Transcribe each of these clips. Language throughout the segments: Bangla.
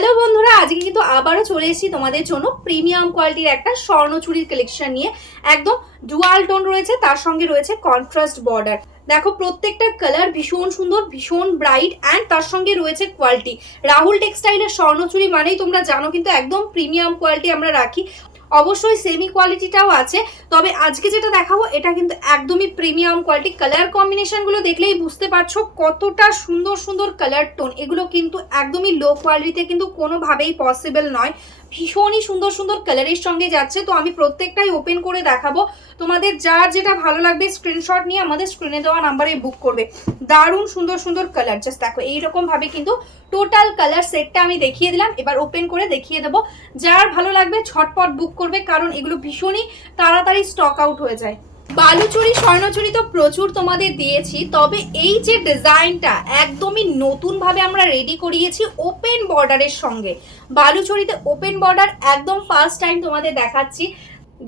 হ্যালো বন্ধুরা, আজকে কিন্তু আবারও চলে এসেছি তোমাদের জন্য প্রিমিয়াম কোয়ালিটির একটা স্বর্ণচুরির কালেকশন নিয়ে। একদম ডুয়াল টোন রয়েছে, তার সঙ্গে রয়েছে কন্ট্রাস্ট বর্ডার। দেখো প্রত্যেকটা কালার ভীষণ সুন্দর, ভীষণ ব্রাইট, অ্যান্ড তার সঙ্গে রয়েছে কোয়ালিটি। রাহুল টেক্সটাইলের স্বর্ণচুরি মানেই তোমরা জানো কিন্তু একদম প্রিমিয়াম কোয়ালিটি আমরা রাখি। অবশ্যই সেমি কোয়ালিটিটাও আছে, তবে আজকে যেটা দেখাবো এটা কিন্তু একদমই প্রিমিয়াম কোয়ালিটি। কালার কম্বিনেশনগুলো দেখলেই বুঝতে পারছো কতটা সুন্দর সুন্দর কালার টোন। এগুলো কিন্তু একদমই লো কোয়ালিটিতে কিন্তু কোনোভাবেই পসিবল নয়। ভীষণই সুন্দর সুন্দর কালারের সঙ্গে যাচ্ছে, তো আমি প্রত্যেকটাই ওপেন করে দেখাবো। তোমাদের যার যেটা ভালো লাগবে স্ক্রিনশট নিয়ে আমাদের স্ক্রিনে দেওয়া নাম্বারে বুক করবে। দারুণ সুন্দর সুন্দর কালার, জাস্ট দেখো এইরকম ভাবে কিন্তু টোটাল কালার সেটটা আমি দেখিয়ে দিলাম। এবার ওপেন করে দেখিয়ে দেবো। যার ভালো লাগবে ঝটপট বুক করবে, কারণ এগুলো ভীষণই তাড়াতাড়ি স্টক আউট হয়ে যায়। বালুচুরি স্বর্ণচুরি তো প্রচুর তোমাদের দিয়েছি, তবে এই যে ডিজাইনটা একদমই নতুন ভাবে আমরা রেডি করিয়েছি ওপেন বর্ডারের সঙ্গে। বালুচুরিতে ওপেন বর্ডার একদম ফার্স্ট টাইম তোমাদের দেখাচ্ছি,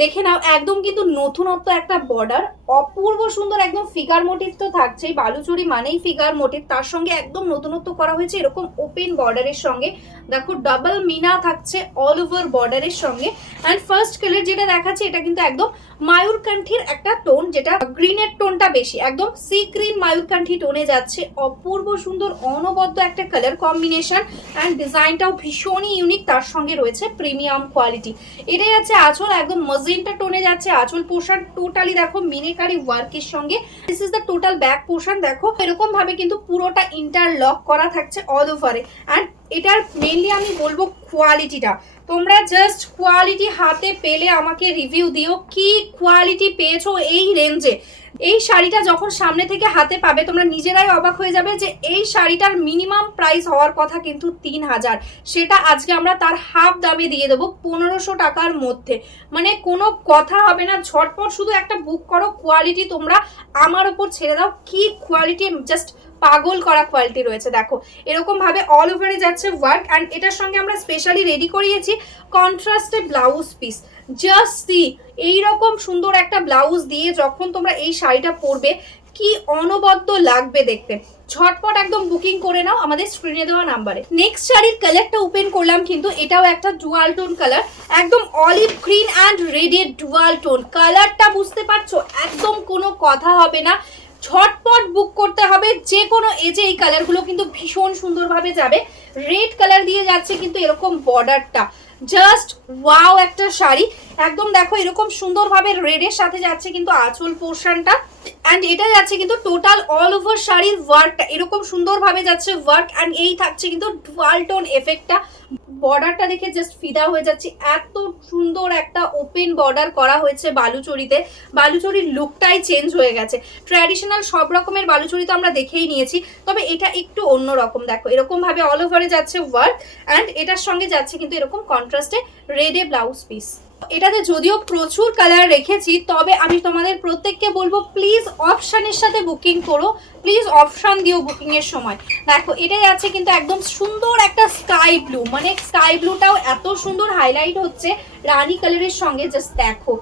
দেখে নাও। একদম কিন্তু নতুনত্ব একটা বর্ডার, অপূর্ব সুন্দর, একদম ফিগার মোটিভ তো থাকছেই। বালুচুরি মানেই ফিগার মোটিভ, তার সঙ্গে একদম নতুনত্ব করা হয়েছে এরকম ওপেন বর্ডারের সঙ্গে। দেখো ডাবল মিনা থাকছে অল ওভার বর্ডারের সঙ্গে। অ্যান্ড ফার্স্ট কালার যেটা দেখাচ্ছে এটা কিন্তু একদম মায়ূরকান্ঠির একটা টোন, যেটা গ্রিনের টোনটা বেশি, একদম সি গ্রিন মায়ূরকান্ঠি টোনে যাচ্ছে। অপূর্ব সুন্দর অনবদ্য একটা কালার কম্বিনেশন, অ্যান্ড ডিজাইনটাও ভীষণই ইউনিক, তার সঙ্গে রয়েছে প্রিমিয়াম কোয়ালিটি। এটাই আছে আঁচল, একদম মজেন্টা টোনে যাচ্ছে আঁচল পোর্শন। টোটালি দেখো মিনেকারি ওয়ার্কের সঙ্গে। This is the total back portion. দেখো এরকম ভাবে কিন্তু পুরোটা ইন্টারলক করা থাকছে অল ওভারে। অ্যান্ড এটার মেইনলি আমি বলবো কোয়ালিটিটা, তোমরা জাস্ট কোয়ালিটি হাতে পেলে আমাকে রিভিউ দিও, কি কোয়ালিটি পেয়েছো এই রেঞ্জে। এই শাড়িটা যখন সামনে থেকে হাতে পাবে তোমরা নিজেরাই অবাক হয়ে যাবে যে এই শাড়িটার মিনিমাম প্রাইস হওয়ার কথা কিন্তু 3000, সেটা আজকে আমরা তার হাফ দামে দিয়ে দেবো 1500 টাকার মধ্যে। মানে কোনো কথা হবে না, ঝটপট শুধু একটা বুক করো। কোয়ালিটি তোমরা আমার ওপর ছেড়ে দাও, কি কোয়ালিটি, জাস্ট পাগল করা কোয়ালিটি রয়েছে। দেখো এরকম ভাবে অল ওভারে যাচ্ছে ওয়ার্ক, অ্যান্ড এটার সঙ্গে আমরা স্পেশালি রেডি করিয়েছি কন্ট্রাস্টে ব্লাউজ পিস। জাস্ট সি এইরকম সুন্দর একটা ব্লাউজ দিয়ে যখন তোমরা এই শাড়িটা পরবে কি অনবদ্য লাগবে দেখতে। ঝটপট একদম বুকিং করে নাও আমাদের স্ক্রিনে দেওয়া নাম্বারে। নেক্সট শাড়ির কালারটা ওপেন করলাম, কিন্তু এটাও একটা ডুয়াল টোন কালার, একদম অলিভ গ্রিন অ্যান্ড রেডের ডুয়াল টোন। কালারটা বুঝতে পারছো, একদম কোনো কথা হবে না, ঝটপট বুক করতে হবে। যে কোনো এজে এই কালারগুলো কিন্তু ভীষণ সুন্দরভাবে যাবে। রেড কালার দিয়ে যাচ্ছে কিন্তু এরকম বর্ডারটা, জাস্ট ওয়াও একটা শাড়ি। একদম দেখো এরকম সুন্দরভাবে রেডের সাথে যাচ্ছে কিন্তু আঁচল পোর্শনটা, অ্যান্ড এটা যাচ্ছে কিন্তু টোটাল অল ওভার শাড়ির ওয়ার্কটা এরকম সুন্দরভাবে যাচ্ছে ওয়ার্ক। অ্যান্ড এই থাকছে কিন্তু ডুয়াল টোন এফেক্টটা। বর্ডারটা দেখে জাস্ট ফিদা হয়ে যাচ্ছে, এত সুন্দর একটা ওপেন বর্ডার করা হয়েছে বালুচরিতে। বালুচরির লুকটাই চেঞ্জ হয়ে গেছে। ট্র্যাডিশনাল সব রকমের বালুচরি তো আমরা দেখেই নিয়েছি, তবে এটা একটু অন্যরকম। দেখো এরকম ভাবে অল ওভারে যাচ্ছে ওয়ার্ক, অ্যান্ড এটার সঙ্গে যাচ্ছে কিন্তু এরকম কন্ট্রাস্টে রেডে ব্লাউজ পিস। এটাতে যদিও প্রচুর কালার রেখেছি, তবে আমি তোমাদের প্রত্যেককে বলবো প্লিজ অপশানের সাথে বুকিং করো, প্লিজ অপশান দিও বুকিং এর সময়। দেখো এটা যাচ্ছে কিন্তু একদম সুন্দর একটা স্কাই ব্লু, মানে স্কাই ব্লুটাও এত সুন্দর হাইলাইট হচ্ছে রানী কালারের সঙ্গে। জাস্ট দেখো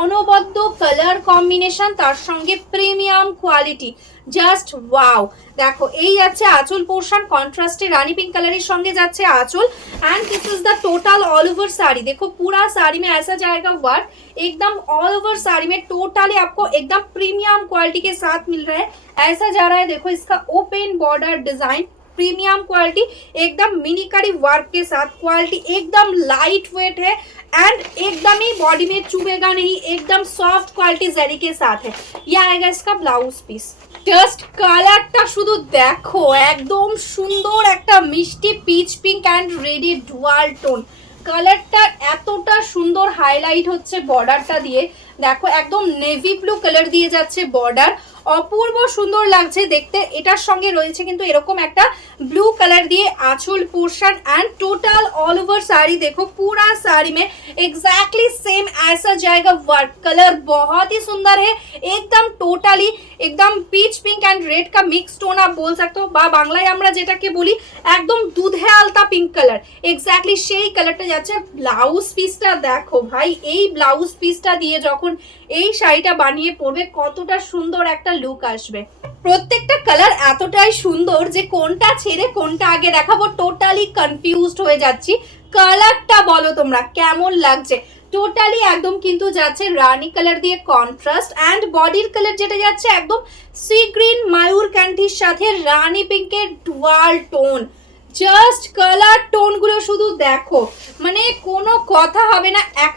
অনবদ্য কালার কম্বিনেশন, তার সঙ্গে প্রিমিয়াম কোয়ালিটি, জাস্ট ওয়াও। দেখো এই যাচ্ছে আঁচল পোর্শন, কন্ট্রাস্টে রানী পিঙ্ক কালারের সঙ্গে যাচ্ছে আঁচল। And this is the total all over sari. देखो पूरा साड़ी में ऐसा जाएगा वर्क, एकदम ऑल ओवर साड़ी में टोटली आपको एकदम प्रीमियम क्वालिटी के साथ मिल रहा है। ऐसा जा रहा है, देखो इसका open border design, premium quality, एकदम मिनीकारी वर्क के साथ। क्वालिटी एकदम लाइट वेट है एंड एकदम ही बॉडी में चुभेगा नहीं, एकदम सॉफ्ट क्वालिटी जरी के साथ है। यह आएगा इसका ब्लाउज पीस। জাস্ট কালারটা শুধু দেখো, একদম সুন্দর একটা মিষ্টি pitch pink and ready dual tone. কালারটা এতটা সুন্দর হাইলাইট হচ্ছে বর্ডারটা দিয়ে। দেখো একদম নেভি ব্লু কালার দিয়ে যাচ্ছে বর্ডার, অপূর্ব সুন্দর লাগছে দেখতে। এটার সঙ্গে রয়েছে কিন্তু এরকম একটা ब्लू कलर दिए आंचल portion and total all over sari. देखो पूरा साड़ी में एग्जैक्टली सेम ऐसा जाएगा वर्क। कलर बहुत ही सुंदर है, एकदम टोटली एकदम पीच पिंक एंड रेड का मिक्स टोन आप बोल सकते हो, বা বাংলায় আমরা যেটাকে বলি একদম দুধে আলতা পিঙ্ক কালার, এক্স্যাক্টলি সেই কালারটা যাচ্ছে। ব্লাউজ পিসটা দেখো ভাই, এই ব্লাউজ পিসটা দিয়ে যখন এই শাড়িটা বানিয়ে পরবে কতটা সুন্দর একটা লুক আসবে। প্রত্যেকটা কালার এতটাই সুন্দর যে কোনটা ছেড়ে কোনটা আগে দেখাবো টোটালি কনফিউজড হয়ে যাচ্ছি। কালারটা বলো তোমরা কেমন লাগছে, টোটালি একদম কিন্তু যাচ্ছে রানী কালার দিয়ে কন্ট্রাস্ট, অ্যান্ড বডির কালার যেটা যাচ্ছে একদম সি গ্রিন মায়ূর ক্যান্টির সাথে রানী পিঙ্কের dual tone. Just colour tone গুলো শুধু দেখো, মানে কোনো কথা হবে না, এক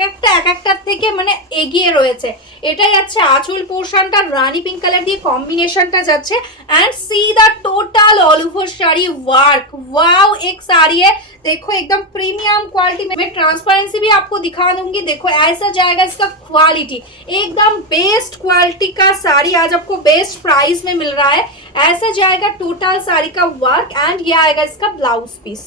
একটার থেকে মানে এগিয়ে রয়েছে। এটা যাচ্ছে আঁচল পোর্শনটা রানী পিঙ্ক কালার দিয়ে কম্বিনেशनটা যাচ্ছে, and see the total all over sari work. Wow, एक साड़ी है देखो एकदम प्रीमियम क्वालिटी में। मैं ट्रांसपेरेंसी भी आपको दिखा दूंगी। देखो ऐसा जाएगा इसका क्वालिटी, एकदम बेस्ट क्वालिटी का साड़ी आज आपको बेस्ट प्राइस में मिल रहा है। ऐसा जाएगा टोटल साड़ी का वर्क, एंड ये आएगा इसका ब्लाउज पीस।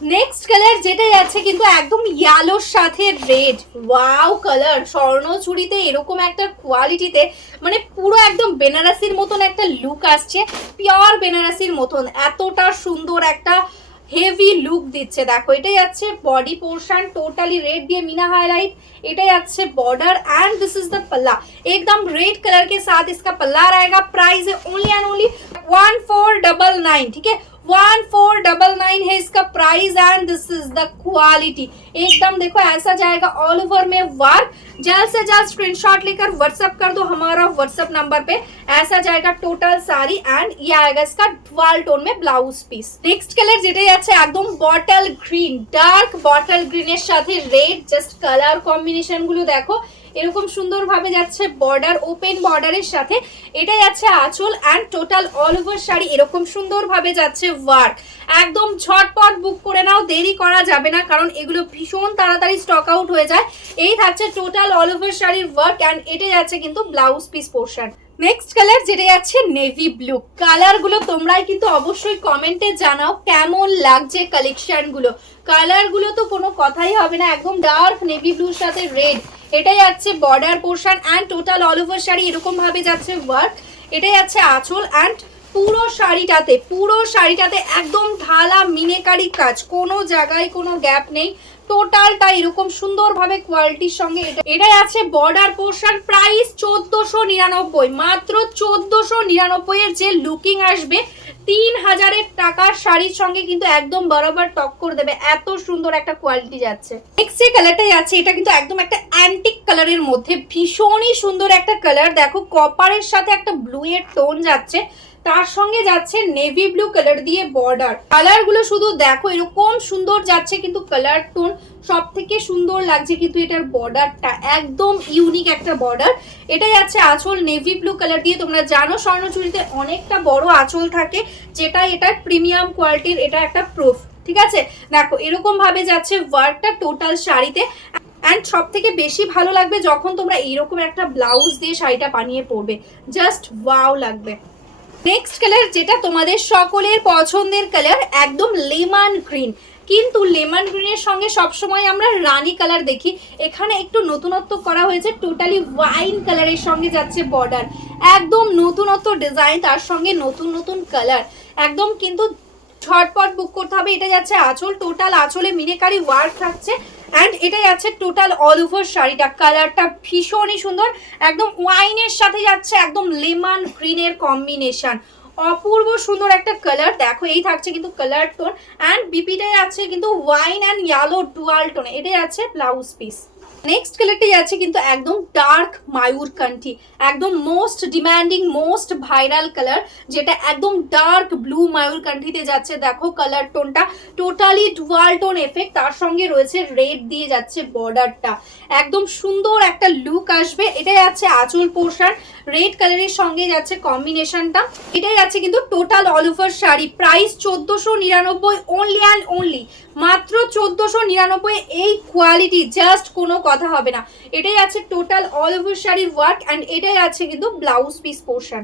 নেক্সট কালার যেটা যাচ্ছে কিন্তু একদম ইয়েলোর সাথে রেড। ওয়াও কালার, স্বর্ণ চুড়িতে এরকম একটা কোয়ালিটিতে মানে পুরো একদম বেনারসির মতন একটা লুক আসছে, পিওর বেনারসির মতন এতটা সুন্দর একটা হেভি লুক দিচ্ছে। দেখো এটা যাচ্ছে বডি পোর্শন টোটালি रेड दिए मीना हाईलाइट, এটা যাচ্ছে border, and this is the पल्ला एकदम रेड कलर के साथ इसका पल्ला रहेगा। प्राइस है ओनली एंड ओनली 1499, ठीक है 1499 है इसका price, and this is the quality. एकदम देखो ऐसा जाएगा ऑल ओवर में वर्क। जल्द से जल्द स्क्रीनशॉट लेकर व्हाट्सएप कर दो हमारा व्हाट्सएप नंबर पे। ऐसा जाएगा टोटल साड़ी, एंड ये आएगा इसका डुअल टोन में ब्लाउज पीस। नेक्स्ट कलर যেটা যাচ্ছে একদম বটল গ্রিন, ডার্ক বটল গ্রিনের সাথে রেড। জাস্ট কালার কম্বিনেশন গুলো দেখো, এরকম সুন্দর ভাবে যাচ্ছে বর্ডার, ওপেন বর্ডারের সাথে এটা যাচ্ছে আঁচল, and total all over sari এরকম সুন্দর ভাবে যাচ্ছে ওয়ার্ক। একদম ঝটপট বুক করে নাও, দেরি করা যাবে না, কারণ এগুলো ভীষণ তাড়াতাড়ি স্টক আউট হয়ে যায়। এই থাকছে টোটাল অল ওভার শাড়ির ওয়ার্ক, এন্ড এটা যাচ্ছে কিন্তু blouse piece portion. Next colour যেটা যাচ্ছে নেভি ব্লু। কালার গুলো তোমরাই কিন্তু অবশ্যই কমেন্টে জানাও কেমন লাগছে কালেকশন গুলো। কালার গুলো তো কোনো কথাই হবে না, একদম ডার্ক নেভি ব্লুর সাথে রেড। এটা যাচ্ছে border portion, and total all over sari এরকম ভাবে যাচ্ছে ওয়ার্ক। এটা যাচ্ছে আঁচল, এন্ড পুরো শাড়িটাতে একদম ঢালা মিনেকারি কাজ, কোনো জায়গায় কোনো গ্যাপ নেই। টোটালটা এরকম সুন্দরভাবে কোয়ালিটির সঙ্গে এটা আছে বর্ডার পোর্শন। প্রাইস 1499, মাত্র 1499 এর যে লুকিং আসবে 3000 টাকার শাড়ির সঙ্গে কিন্তু একদম বরাবর টক্কর দেবে, এত সুন্দর একটা কোয়ালিটি যাচ্ছে। নেক্সট যে কালারটা যাচ্ছে এটা কিন্তু একদম একটা অ্যান্টিক কালারের মধ্যে, ভীষণই সুন্দর একটা কালার। দেখো কপারের সাথে একটা ব্লু এর টোন যাচ্ছে, তার সঙ্গে যাচ্ছে নেভি ব্লু কালার দিয়ে বর্ডার। কালার গুলো শুধু দেখো এরকম সুন্দর যাচ্ছে, কিন্তু কালার টোন সব থেকে সুন্দর লাগছে কিন্তু এটার বর্ডারটা, একদম ইউনিক একটা বর্ডার। এটা যাচ্ছে আঁচল নেভি ব্লু কালার দিয়ে। তোমরা জানো স্বর্ণচুড়িতে অনেকটা বড় আঁচল থাকে, যেটা এটার প্রিমিয়াম কোয়ালিটির এটা একটা প্রুফ, ঠিক আছে। দেখো এরকম ভাবে যাচ্ছে ওয়ার্কটা টোটাল শাড়িতে, অ্যান্ড সব থেকে বেশি ভালো লাগবে যখন তোমরা এইরকম একটা ব্লাউজ দিয়ে শাড়িটা বানিয়ে পরবে, জাস্ট ওয়াও লাগবে। নেক্সট কালার যেটা তোমাদের সকলের পছন্দের কালার, একদম লেমন গ্রিন। কিন্তু লেমন গ্রিনের সঙ্গে সবসময় আমরা রানী কালার দেখি, এখানে একটু নতুনত্ব করা হয়েছে। টোটালি ওয়াইন কালারের সঙ্গে যাচ্ছে বর্ডার, একদম নতুনত্ব ডিজাইন, তার সঙ্গে নতুন নতুন কালার, একদম কিন্তু ঝটপট বুক করতে হবে। এটা যাচ্ছে আঁচল, টোটাল আঁচলে মিনেকারি ওয়ার্ক থাকছে, অ্যান্ড এটা যাচ্ছে টোটাল অল ওভার শাড়িটা। কালারটা ভীষণই সুন্দর, একদম ওয়াইনের সাথে যাচ্ছে একদম লেমন গ্রিনের কম্বিনেশন, অপূর্ব সুন্দর একটা কালার। দেখো এই থাকছে কিন্তু কালার টোন, অ্যান্ড বিপিটা যাচ্ছে কিন্তু ওয়াইন অ্যান্ড ইয়েলো ডুয়াল টোনে। এটা যাচ্ছে ব্লাউজ পিস। নেক্সট কালারটি যাচ্ছে কিন্তু একদম ডার্ক মায়ূরকান্ঠি, একদম most demanding most viral colour, যেটা একদম ডার্ক ব্লু মায়ূরকান্ঠিতে যাচ্ছে। দেখো কালার টোনটা টোটালি ডুয়াল টোন এফেক্ট, তার সঙ্গে রয়েছে রেড দিয়ে যাচ্ছে বর্ডারটা, একদম সুন্দর একটা লুক আসবে। এটা যাচ্ছে আঁচল পোর্শন, রেড কালারের সঙ্গে যাচ্ছে কম্বিনেশনটা। এটাই যাচ্ছে কিন্তু total all over sari. Price 1499, only and only মাত্র 1499। এই কোয়ালিটি জাস্ট কোনো কথা হবে না। এটাই আছে টোটাল অল ওভার শাড়ির ওয়ার্ক, অ্যান্ড এটাই আছে কিন্তু ব্লাউজ পিস পোর্শন।